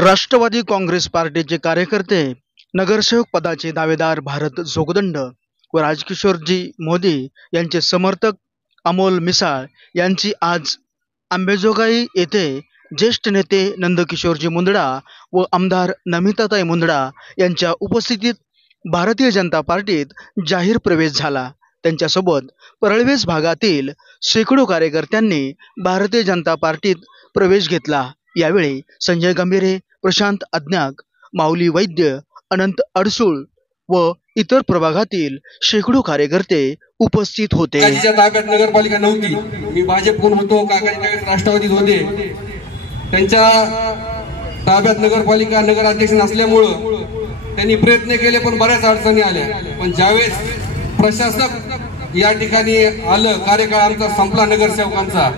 राष्ट्रवादी काँग्रेस पार्टीचे कार्यकर्ते नगरसेवक पदाचे दावेदार भारत जोगदंड व राजकिशोरजी मोदी यांचे समर्थक अमोल मिसाळ यांची आज अंबेजोगाई येथे ज्येष्ठ नेते नंदकिशोरजी मुंदडा व आमदार नमिताताई मुंदडा यांच्या उपस्थितीत भारतीय जनता पार्टीत जाहीर प्रवेश झाला। त्यांच्यासोबत परळवेस भागातील शेकडो कार्यकर्त्यांनी भारतीय जनता पार्टीत प्रवेश घेतला। यावेळी संजय गंभीरे, प्रशांत अज्ञाक, माऊली वैद्य, अनंत अडसूळ व इतर प्रभागातील शेकडो कार्यकर्ते उपस्थित होते। काकाजीच्या ताब्यात नगरपालिका नव्हती, मी भाजपकडून होतो, काकाजी राष्ट्रवादीत होते। त्यांच्या ताब्यात नगरपालिका नगराध्यक्ष नसल्यामुळे त्यांनी प्रयत्न केले पण बऱ्याच अडचणी आल्या। पण ज्यावेळेस प्रशासक या ठिकाणी आलं, कार्यकाळ आमचा संपला नगरसेवकांचा,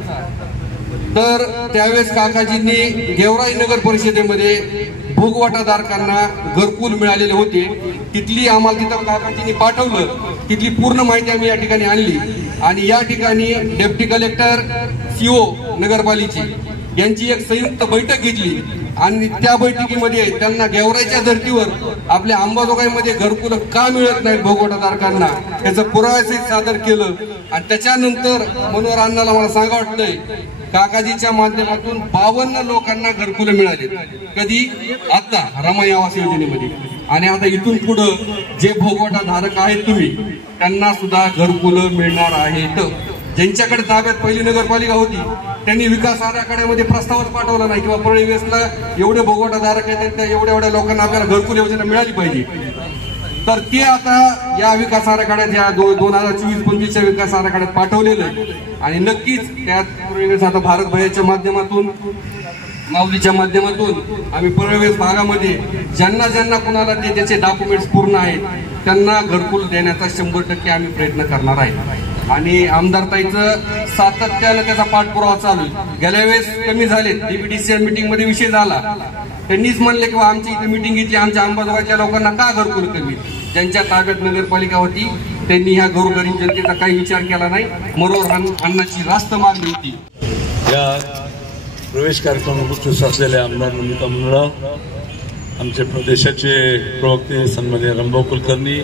तर त्यावेळेस काकाजींनी गेवराई नगर परिषदेमध्ये भोगवाटाधारकांना घरकुल मिळालेले होते। तिथली आम्हाला तिथं काकाजींनी पाठवलं, तिथली पूर्ण माहिती आम्ही या ठिकाणी आणली आणि या ठिकाणी डेप्टी कलेक्टर, सीओ नगरपालिकेची यांची एक संयुक्त बैठक घेतली आणि त्या बैठकीमध्ये त्यांना गेवराईच्या धर्तीवर आपल्या अंबाजोगाईमध्ये घरकुल का मिळत नाहीत भोगवटाधारकांना त्याचं पुराव्यासहित सादर केलं। आणि त्याच्यानंतर मनोहर अण्णाला मला सांगा वाटतंय, काकाजीच्या माध्यमातून 52 लोकांना घरकुल मिळाले। कधी? आता रमाई आवास योजनेमध्ये। आणि आता इथून पुढे जे भोगवटाधारक आहेत तुम्ही त्यांना सुद्धा घरकुल मिळणार आहेत। ज्यांच्याकडे ताब्यात पहिली नगरपालिका होती त्यांनी विकास आराखड्यामध्ये प्रस्तावच पाठवला नाही किंवा परळवेसला एवढे भोगवटाधारक आहेत, त्या एवढ्या लोकांना आपल्याला घरकुल योजना मिळाली पाहिजे, तर ते आता या विकास आराखड्यात या 2024-25च्या विकास आराखड्यात पाठवलेलं आहे। आणि नक्कीच त्यात परळवेस आता भारत भैयाच्या माध्यमातून, माऊलीच्या माध्यमातून आम्ही परळवेस भागामध्ये ज्यांना ज्यांना कुणाला त्याचे डॉक्युमेंट्स पूर्ण आहेत त्यांना घरकुल देण्याचा 100% आम्ही प्रयत्न करणार आहे। आणि आमदारताईचं सातत्यानं त्याचा पाठपुरावा चालू आहे। गेल्या वेळेस कमी झाले, डीपीडीसी मीटिंग मध्ये विषय झाला, त्यांनीच म्हणले की आमची इथे मीटिंग घेतली, आमच्या अंबाजोगाईच्या लोकांना का घरकुल कमी? ज्यांच्या ताब्यात नगरपालिका होती त्यांनी ह्या गोरगरीब जनतेचा काही विचार केला नाही। मनोहर अण्णांची रास्त मागणी होती। या प्रवेश कार्यक्रमात उपस्थित असलेल्या आमदार नमिता मुंदडा, आमचे प्रदेशाचे प्रवक्ते सन्माननीय रामभाऊ कुलकर्णी,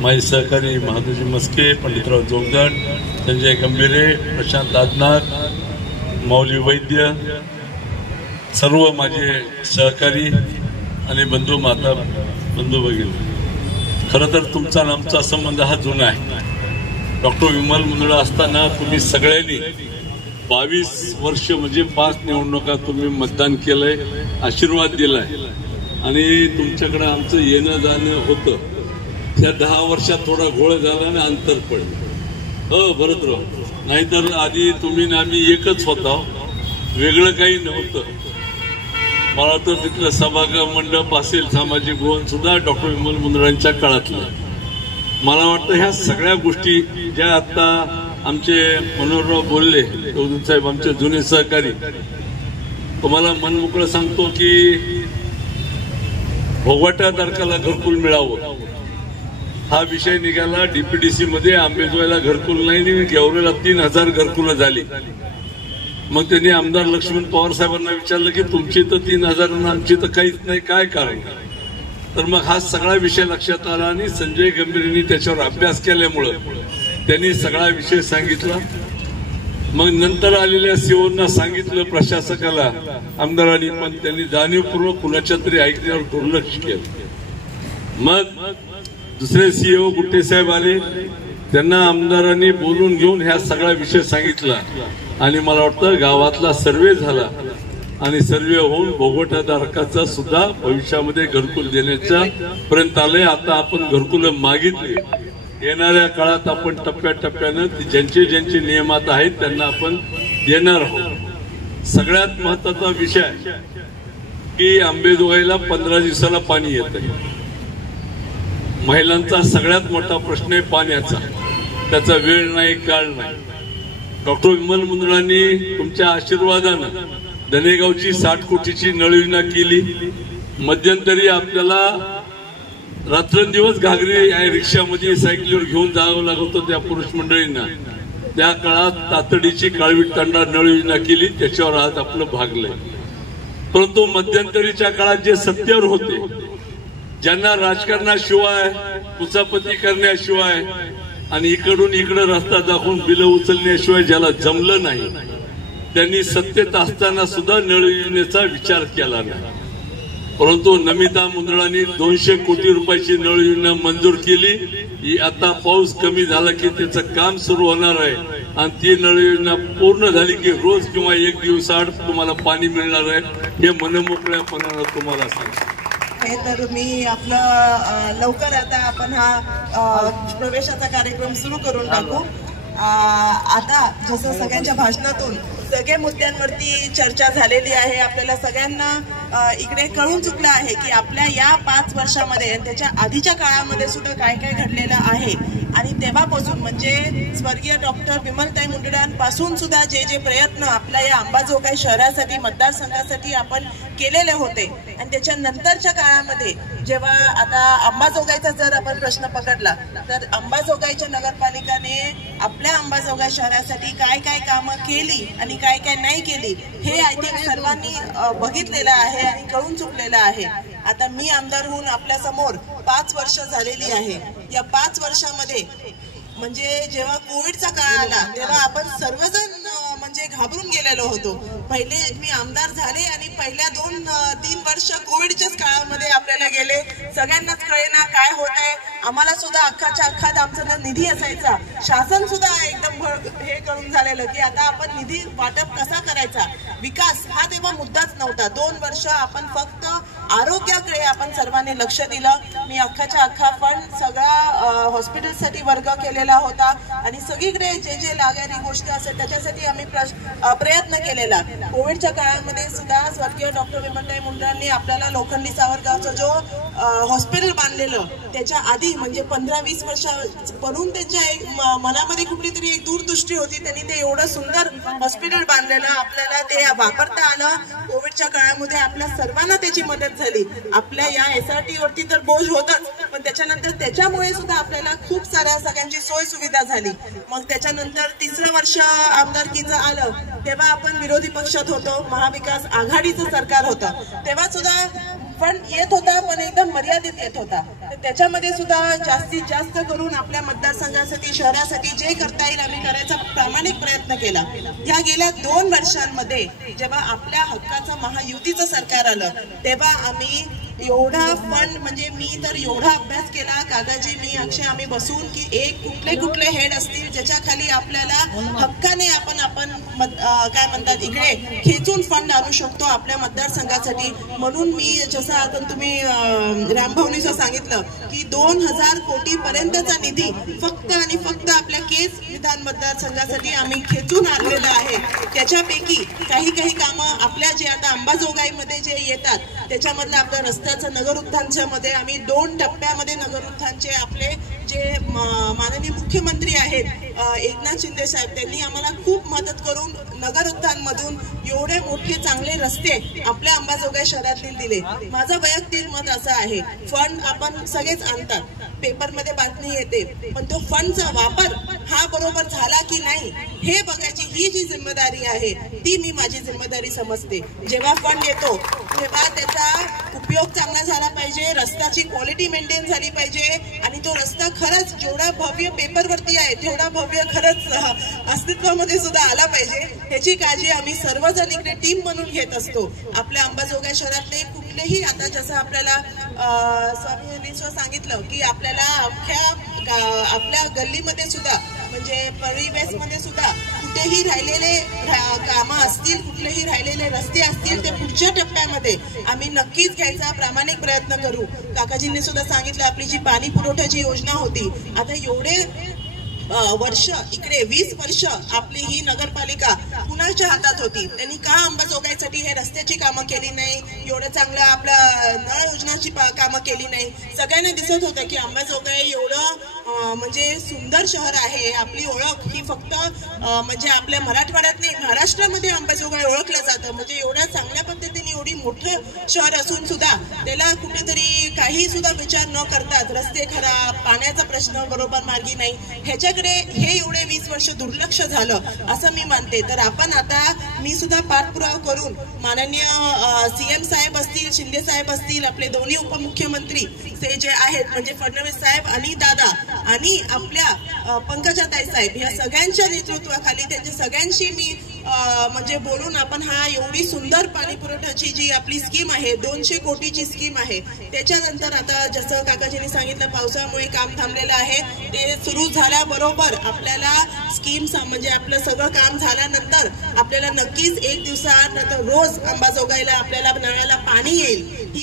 माझे सहकारी महादेवजी मस्के, पंडितराव जोगदंड, संजय गंभीरे, प्रशांत अज्ञाक, माऊली वैद्य, सर्व माझे सहकारी आणि बंधू, माता, बंधू भगिनी, खरं तर तुमचा आणि आमचा संबंध हा जुना आहे। डॉक्टर विमल मुंदडा असताना तुम्ही सगळ्यांनी 22 वर्ष म्हणजे 5 निवडणुका तुम्ही मतदान केलंय, आशीर्वाद दिलाय आणि तुमच्याकडे आमचं येणं जाणं होतं। त्या 10 वर्षात थोडा घोळ झाला आणि अंतर पडलं, भरतराव, नाहीतर आधी तुम्ही आणि आम्ही एकच होता, वेगळं काही नव्हतं। मला तर तिथलं सभागृह मंडप असेल, सामाजिक भवन सुद्धा डॉक्टर विमल मुंदडांच्या काळातलं। मला वाटतं ह्या सगळ्या गोष्टी ज्या आता आमचे मनोहरराव बोलले, चौधरी साहेब आमचे जुने सहकारी, तुम्हाला मनमोकळं सांगतो की भोगवटाधारकाला घरकुल मिळावं हा विषय निघाला। डीपीडीसी मध्ये अंबेजोगाईला घरकुल नाही, गेवराईला 3000 घरकुलं झाली। मग त्यांनी आमदार लक्ष्मण पवार साहेबांना विचारलं की तुमची तर 3000 आणि आमची तर काहीच नाही, काय कारण? तर मग हा सगळा विषय लक्षात आला आणि संजय गंभीरेंनी त्याच्यावर अभ्यास केल्यामुळं त्यांनी सगळा विषय सांगितला। मग नंतर आलेल्या सीओना सांगितलं, प्रशासकाला, आमदारांनी, पण त्यांनी जाणीवपूर्वक कुणाच्या तरी ऐकण्यावर दुर्लक्ष केलं। मग दुसरे सीओ गुट्टे साहेब आले, त्यांना आमदारांनी बोलून घेऊन ह्या सगळा विषय सांगितला आणि मला वाटतं गावातला सर्वे झाला आणि सर्वे होऊन भोगवटाधारकाचा सुद्धा भविष्यामध्ये घरकुल देण्याच्या पर्यंत आलंय। आता आपण घरकुल मागितली, येणाऱ्या काळात आपण टप्प्याटप्प्यानं ज्यांचे ज्यांचे नियमात आहेत त्यांना आपण देणार आहोत। सगळ्यात महत्वाचा विषय की अंबेजोगाईला 15 दिवसाला पाणी येतं। महिलांचा सगळ्यात मोठा प्रश्न आहे पाण्याचा, त्याचा वेळ नाही, काळ नाही। डॉक्टर विमल मुंदडांनी तुमच्या आशीर्वादानं धनेगावची 60 कोटीची नळ योजना केली। मध्यंतरी आपल्याला रात्रंदिवस घागरी रिक्षामध्ये सायकलीवर घेऊन जावं लागत होतं त्या पुरुष मंडळींना, त्या काळात तातडीची काळवीट तांडा नळ योजना केली, त्याच्यावर आज आपलं भागलंय। परंतु मध्यंतरीच्या काळात जे सत्तेवर होते, ज्यांना राजकारणाशिवाय कुचापती करण्याशिवाय आणि इकडून इकडे रस्ता दाखवून बिलं उचलण्याशिवाय ज्याला जमलं नाही, त्यांनी सत्तेत असताना सुद्धा नळ योजनेचा विचार केला नाही. परंतु नमिता मुंदळांनी 200 कोटी रुपयाची नळ योजना मंजूर केली. ही आता पाऊस कमी झाला की त्याचं काम सुरू होणार आहे आणि ती नळ योजना पूर्ण झाली की रोज किंवा एक दिवसाआड तुम्हाला पाणी मिळणार आहे. हे मनमोकळ्यापणानं तुम्हाला सांगतो. हे तर मी आपलं लवकर आता आपण हा प्रवेशाचा कार्यक्रम सुरू करून टाकू. आता जसं सगळ्यांच्या भाषणातून सगळ्या मुद्द्यांवरती चर्चा झालेली आहे. आपल्याला सगळ्यांना इकडे कळून चुकलं आहे की आपल्या या 5 वर्षामध्ये आणि त्याच्या आधीच्या काळामध्ये सुद्धा काय काय घडलेलं आहे. आणि तेव्हापासून म्हणजे स्वर्गीय डॉक्टर विमलताई मुंदडांपासून सुद्धा जे जे प्रयत्न आपल्या या अंबाजोगाई शहरासाठी मतदारसंघासाठी आपण केलेले होते आणि त्याच्या नंतरच्या काळामध्ये जेव्हा आता अंबाजोगाईचा जर आपण प्रश्न पकडला तर अंबाजोगाईच्या नगरपालिकाने आपल्या अंबाजोगाई शहरासाठी काय काय कामं केली आणि काय काय नाही केली हे आय थिंक सर्वांनी बघितलेलं आहे आणि कळून चुकलेलं आहे. आता मी आमदार होऊन आपल्या समोर 5 वर्ष झालेली आहे. या 5 वर्षामध्ये म्हणजे जेव्हा कोविडचा काळ आला तेव्हा आपण सर्वजण म्हणजे घाबरून गेलेलो होतो. पहिले मी आमदार झाले आणि पहिल्या 2-3 वर्ष कोविडच्याच काळामध्ये आपल्याला गेले. सगळ्यांनाच कळेना काय होत आहे. आम्हाला सुद्धा अख्खाच्या अख्खात आमचा निधी असायचा. शासन सुद्धा एकदम हे करून झालेलं की आता आपण निधी वाटप कसा करायचा. विकास हा तेव्हा मुद्दाच नव्हता. 2 वर्ष आपण फक्त आरोग्याकडे आपण सर्वांनी लक्ष दिलं. मी अख्खाच्या अख्खा फंड सगळा हॉस्पिटलसाठी वर्ग केलेला होता आणि सगळीकडे जे जे लागणारी गोष्टी असेल त्याच्यासाठी आम्ही प्रयत्न केलेला. कोविडच्या काळामध्ये सुद्धा स्वर्गीय डॉक्टर विमलताई मुंदडांनी आपल्याला लोखंडी सावरगावचं जो हॉस्पिटल बांधलेलं त्याच्या आधी म्हणजे 15-20 वर्ष म्हणून त्यांच्या मनामध्ये कुठली तरी एक दूरदृष्टी होती. त्यांनी ते एवढं सुंदर हॉस्पिटल बांधलेलं आपल्याला ते वापरता आलं. कोविडच्या काळामध्ये आपल्या सर्वांना त्याची मदत झाली. आपल्या या SRT वरती तर बोज होताच पण त्याच्यानंतर त्याच्यामुळे सुद्धा आपल्याला खूप साऱ्या सगळ्यांची सोय सुविधा झाली. मग त्याच्यानंतर 3रं वर्ष आमदारकीचं आलं तेव्हा आपण विरोधी पक्षात होतो. महाविकास आघाडीचं सरकार होतं तेव्हा सुद्धा पण येत होता पण एकदम मर्यादित येत होता. त्याच्यामध्ये सुद्धा जास्तीत जास्त करून आपल्या मतदारसंघासाठी शहरासाठी जे करता येईल आम्ही करायचा प्रामाणिक प्रयत्न केला. या गेल्या 2 वर्षांमध्ये जेव्हा आपल्या हक्काचं महायुतीचं सरकार आलं तेव्हा आम्ही एवढा फंड म्हणजे मी तर एवढा अभ्यास केला काकाजी मी अक्षय आम्ही बसून की एक कुठले हेड असतील ज्याच्या खाली आपल्याला हक्काने आपण काय म्हणतात इकडे खेचून फंड आणू शकतो आपल्या मतदारसंघासाठी. म्हणून मी जसं आता तुम्ही रामभाऊनीचं सांगितलं की 2000 कोटी पर्यंतचा निधी फक्त आणि फक्त आपल्या केज विधान मतदारसंघासाठी आम्ही खेचून आणलेलं आहे. त्याच्यापैकी काही कामं आपल्या जे आता अंबाजोगाईमध्ये जे येतात त्याच्यामधलं आपलं रस्त्याचं नगर उत्थानच्या मध्ये आम्ही 2 टप्प्यामध्ये नगर उत्थानचे आपले जे माननीय मुख्यमंत्री आहेत एकनाथ शिंदे साहेब त्यांनी आम्हाला खूप मदत करून नगर उत्थान मधून एवढे मोठे चांगले रस्ते आपल्या अंबाजोगाई शहरातील दिले. माझं वैयक्तिक मत असं आहे फंड आपण सगळेच आणतात पेपरमध्ये बातमी येते पण तो फंडचा वापर हा बरोबर झाला की नाही हे बघायची ही जी जिम्मेदारी आहे ती मी माझी जिम्मेदारी समजते. जेव्हा फंड येतो तेव्हा त्याचा उपयोग चांगला झाला पाहिजे. रस्त्याची क्वालिटी मेंटेन झाली पाहिजे आणि तो रस्ता खरंच जेवढा भव्य पेपरवरती आहे तेवढा भव्य खरंच अस्तित्वामध्ये सुद्धा आला पाहिजे. ह्याची काळजी आम्ही सर्वजण इकडे टीम म्हणून घेत असतो. आपल्या अंबाजोगाई शहरातले कुठलेही आता जसं आपल्याला स्वामी यांनी सांगितलं की आपल्याला आपल्या गल्लीमध्ये सुद्धा म्हणजे परिवेशमध्ये सुद्धा कुठेही राहिलेले कामं असतील कुठलेही राहिलेले रस्ते असतील ते पुढच्या टप्प्यामध्ये आम्ही नक्कीच घ्यायचा प्रामाणिक प्रयत्न करू. काकाजींनी सुद्धा सांगितलं आपली जी पाणी पुरवठ्याची योजना होती आता एवढे वर्ष इकडे 20 वर्ष आपली ही नगरपालिका कुणाच्या हातात होती. त्यांनी का अंबाजोगाईसाठी हे रस्त्याची कामं केली नाही. एवढं चांगलं आपल्या नळ योजनाची कामं केली नाही. सगळ्यांना दिसत होतं की अंबाजोगाई एवढं म्हणजे सुंदर शहर आहे. आपली ओळख ही फक्त म्हणजे आपल्या मराठवाड्यात नाही, महाराष्ट्रामध्ये अंबाजोगाई ओळखलं जातं. म्हणजे एवढ्या चांगल्या पद्धतीने एवढी मोठं शहर असून सुद्धा त्याला कुठेतरी काही सुद्धा विचार न करतात. रस्ते खराब, पाण्याचा प्रश्न बरोबर मार्गी नाही, ह्याच्याकडे हे एवढे 20 वर्ष दुर्लक्ष झालं असं मी मानते. तर आपण आता मी सुद्धा पाठपुरावा करून माननीय CM साहेब असतील, शिंदे साहेब असतील, आपले दोन्ही उपमुख्यमंत्री ते जे आहेत म्हणजे फडणवीस साहेब आणि दादा आणि आपल्या पंकजाताई साहेब या सगळ्यांच्या नेतृत्वाखाली त्यांच्या सगळ्यांशी मी म्हणजे बोलून आपण हा एवढी सुंदर पाणी पुरवठ्याची जी आपली स्कीम आहे 200 कोटीची स्कीम आहे. त्याच्यानंतर आता जसं काकाजींनी सांगितलं पावसामुळे काम थांबलेलं आहे, ते सुरू झाल्याबरोबर आपल्याला स्कीम म्हणजे आपलं सगळं काम झाल्यानंतर आपल्याला नक्कीच एक दिवसानंतर रोज अंबाजोगाईला आपल्याला नळाला पाणी येईल.